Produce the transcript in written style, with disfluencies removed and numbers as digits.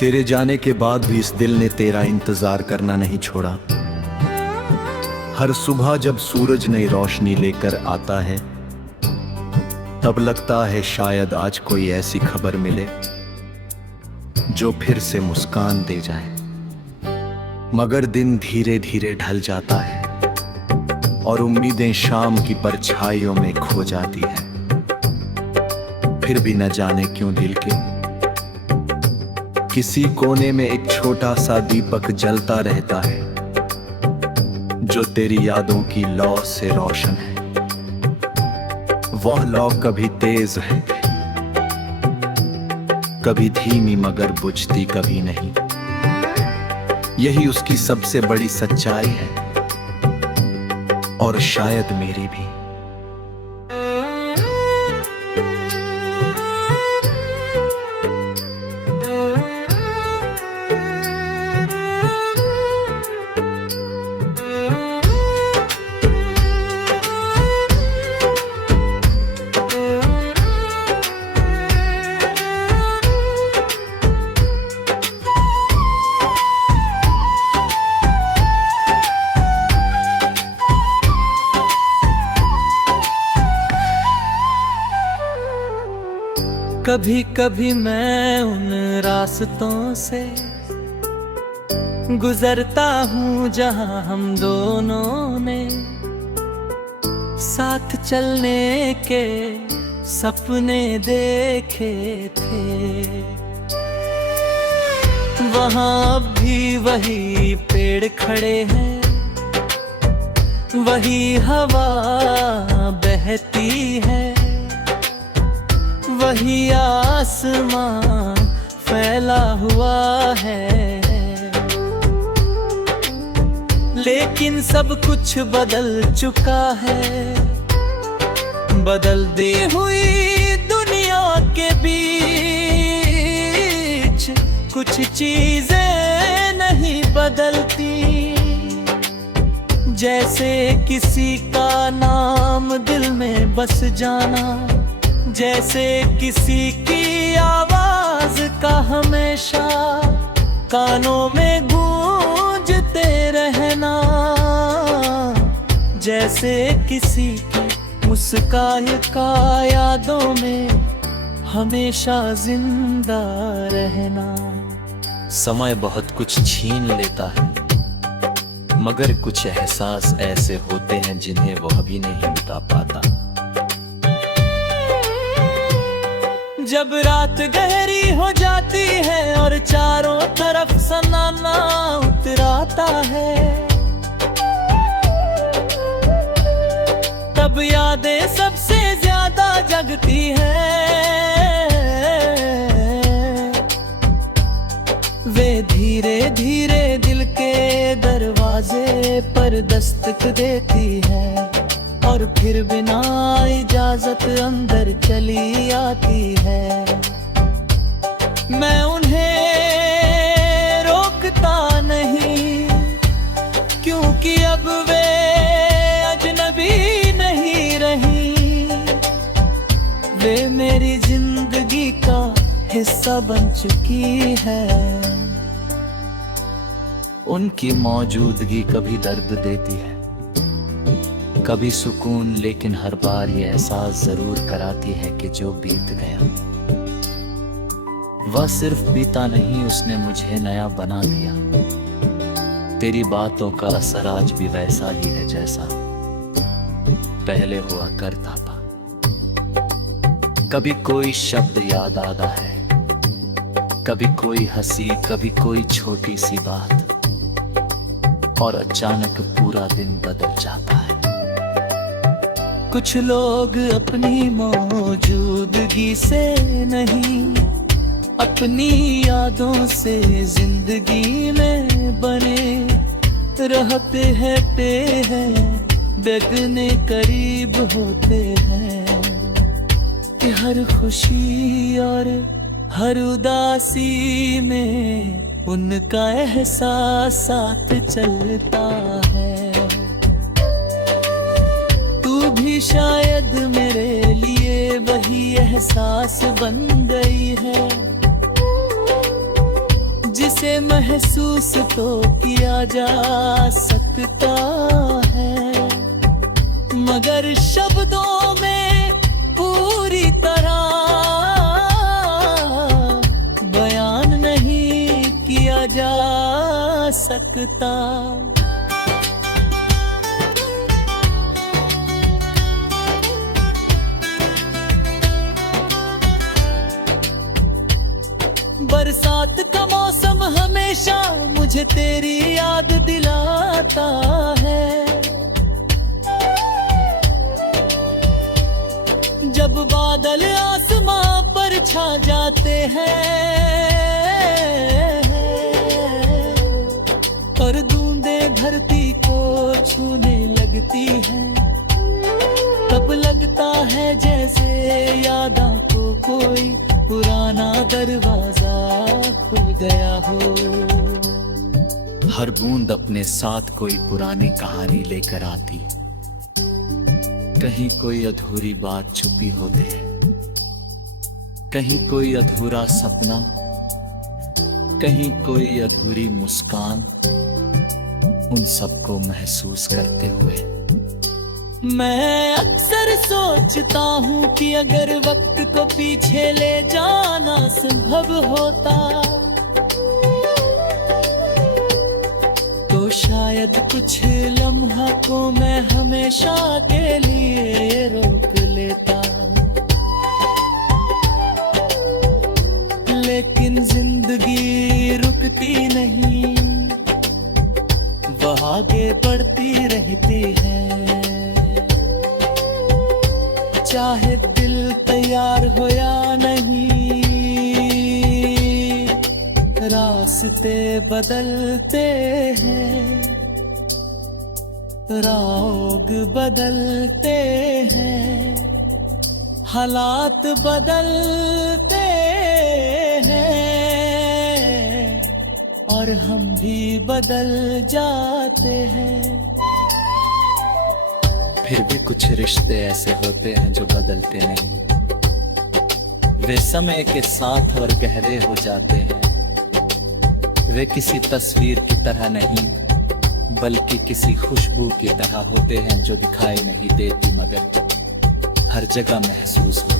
तेरे जाने के बाद भी इस दिल ने तेरा इंतजार करना नहीं छोड़ा। हर सुबह जब सूरज नई रोशनी लेकर आता है, तब लगता है शायद आज कोई ऐसी खबर मिले जो फिर से मुस्कान दे जाए। मगर दिन धीरे धीरे ढल जाता है और उम्मीदें शाम की परछाइयों में खो जाती है। फिर भी न जाने क्यों दिल के किसी कोने में एक छोटा सा दीपक जलता रहता है, जो तेरी यादों की लौ से रोशन है। वह लौ कभी तेज है, कभी धीमी, मगर बुझती कभी नहीं। यही उसकी सबसे बड़ी सच्चाई है, और शायद मेरी भी। कभी कभी मैं उन रास्तों से गुजरता हूँ जहाँ हम दोनों ने साथ चलने के सपने देखे थे। वहाँ अब भी वही पेड़ खड़े हैं, वही हवा बहती है, वही आसमां फैला हुआ है। लेकिन सब कुछ बदल चुका है। बदलती हुई दुनिया के बीच कुछ चीजें नहीं बदलती। जैसे किसी का नाम दिल में बस जाना, जैसे किसी की आवाज का हमेशा कानों में गूंजते रहना, जैसे किसी की मुस्कान का यादों में हमेशा जिंदा रहना। समय बहुत कुछ छीन लेता है, मगर कुछ एहसास ऐसे होते हैं जिन्हें वो अभी नहीं बता पाता। जब रात गहरी हो जाती है और चारों तरफ सन्नाटा उतराता है, तब यादें सबसे ज्यादा जगती हैं। वे धीरे धीरे दिल के दरवाजे पर दस्तक देती है, और फिर बिना इजाजत अंदर चली आती है। मैं उन्हें रोकता नहीं, क्योंकि अब वे अजनबी नहीं रही। वे मेरी जिंदगी का हिस्सा बन चुकी है। उनकी मौजूदगी कभी दर्द देती है, कभी सुकून, लेकिन हर बार ये एहसास जरूर कराती है कि जो बीत गया वह सिर्फ बीता नहीं, उसने मुझे नया बना दिया। तेरी बातों का असर आज भी वैसा ही है जैसा पहले हुआ करता था। कभी कोई शब्द याद आता है, कभी कोई हंसी, कभी कोई छोटी सी बात, और अचानक पूरा दिन बदल जाता है। कुछ लोग अपनी मौजूदगी से नहीं, अपनी यादों से जिंदगी में बने रहते हैं, बेगने करीब होते हैं कि हर खुशी और हर उदासी में उनका एहसास साथ चलता है। तू भी शायद मेरे लिए वही एहसास बन गई है। जिसे महसूस तो किया जा सकता है, मगर शब्दों में पूरी तरह बयान नहीं किया जा सकता। बरसात का मौसम हमेशा मुझे तेरी याद दिलाता है, जब बादल आसमां पर छा जाते हैं और बूंदें धरती को छूने लगती हैं, तब लगता है जैसे यादों को कोई पुराना दरवाजा खुल गया हो। हर बूंद अपने साथ कोई पुरानी कहानी लेकर आती, कहीं कोई अधूरी बात छुपी होती है, कहीं कोई अधूरा सपना, कहीं कोई अधूरी मुस्कान, उन सबको महसूस करते हुए मैं अक्सर सोचता हूँ कि अगर वक्त को पीछे ले जाना संभव होता तो शायद कुछ लम्हा को मैं हमेशा के लिए रोक लेता, लेकिन जिंदगी रुकती नहीं, वह आगे बढ़ती रहती है। चाहे दिल तैयार हो या नहीं, रास्ते बदलते हैं, राग बदलते हैं, हालात बदलते हैं और हम भी बदल जाते हैं। फिर भी कुछ रिश्ते ऐसे होते हैं जो बदलते नहीं, वे समय के साथ और गहरे हो जाते हैं, वे किसी तस्वीर की तरह नहीं बल्कि किसी खुशबू की तरह होते हैं जो दिखाई नहीं देती मगर हर जगह महसूस होती।